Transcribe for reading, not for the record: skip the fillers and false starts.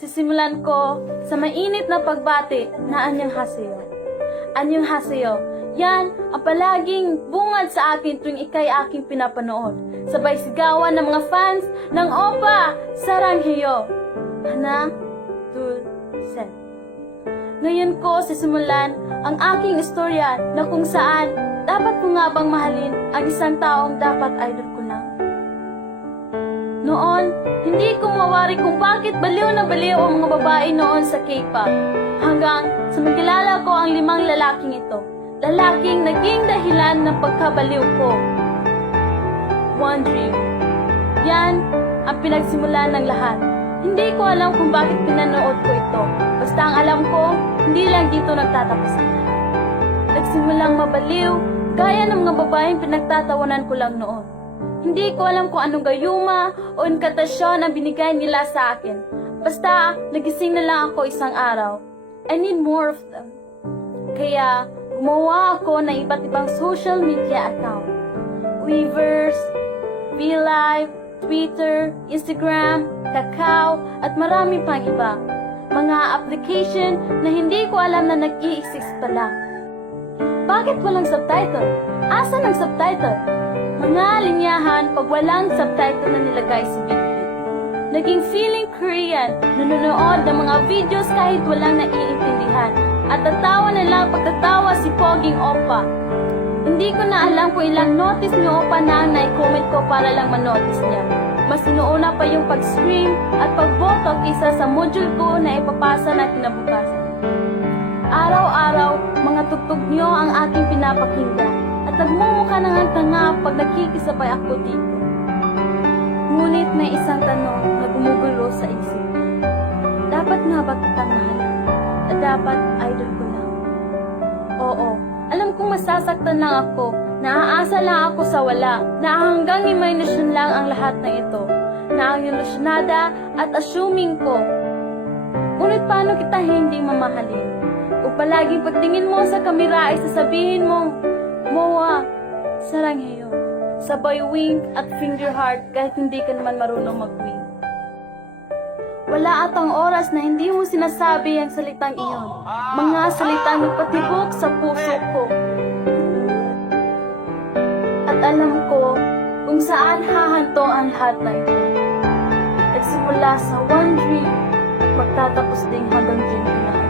Sisimulan ko sa mainit na pagbati na annyeonghaseyo. Annyeonghaseyo, yan ang palaging bungad sa akin tuwing ikay aking pinapanood. Sabay sigawan ng mga fans ng Oppa Sarangheyo. Hana, Dul, Set. Ngayon ko sisimulan ang aking istorya na kung saan dapat ko nga bang mahalin ang isang taong dapat idol ko lang. Noon, hindi ko mawari kung bakit baliw na baliw ang mga babae noon sa K-pop. Hanggang sa magkilala ko ang 5 lalaking ito. Lalaking naging dahilan ng pagkabaliw ko. One Dream. Yan ang pinagsimulan ng lahat. Hindi ko alam kung bakit pinanood ko ito. Basta ang alam ko, hindi lang dito nagtatapos ang lahat. Nagsimulang mabaliw, gaya ng mga babaeng pinagtatawanan ko lang noon. Hindi ko alam kung anong gayuma o inkatasyon ang binigay nila sa akin. Basta, nagising na lang ako isang araw. I need more of them. Kaya, gumawa ako ng iba't ibang social media account. Weverse, VLive, Twitter, Instagram, Kakao, at marami pang iba. Mga application na hindi ko alam na nag-i-exist pala. Bakit walang subtitle? Asan ang subtitle? Mga linyahan pag walang subtitle na nilagay sa video. Naging feeling Korean, nanonood ng mga videos kahit walang naiintindihan. At tatawa na lang pagkatawa si Poging Oppa. Hindi ko na alam kung ilang notice ni Oppa na ang nai-comment ko para lang manotice niya. Mas inuuna pa yung pag-scream at pag-boto kaysa sa module ko na ipapasa na kinabukasan. Araw-araw, mga tugtog niyo ang aking pinapakinggan at nagmumukha ng ang tanga pag nakikisabay ako dito. Ngunit may isang tanong na gumugulo sa isip. Dapat nga ba kitang mahalin? At dapat idol ko lang? Oo, alam kong masasaktan lang ako, naaasa lang ako sa wala, na hanggang imahinasyon lang ang lahat ng ito, na ang ilusyonada at assuming ko. Ngunit paano kita hindi mamahalin? O palaging pagtingin mo sa kamera ay sasabihin mong, Moa, Sarangheyo. Sabay wink at finger heart kahit hindi ka naman marunong mag-wink. Wala atang oras na hindi mo sinasabi ang salitang iyon. Mga salitang nagpatibok sa puso ko. At alam ko kung saan hahanto ang lahat na ito. Nagsimula sa one dream at magtatapos ding hanggang dream na lahat.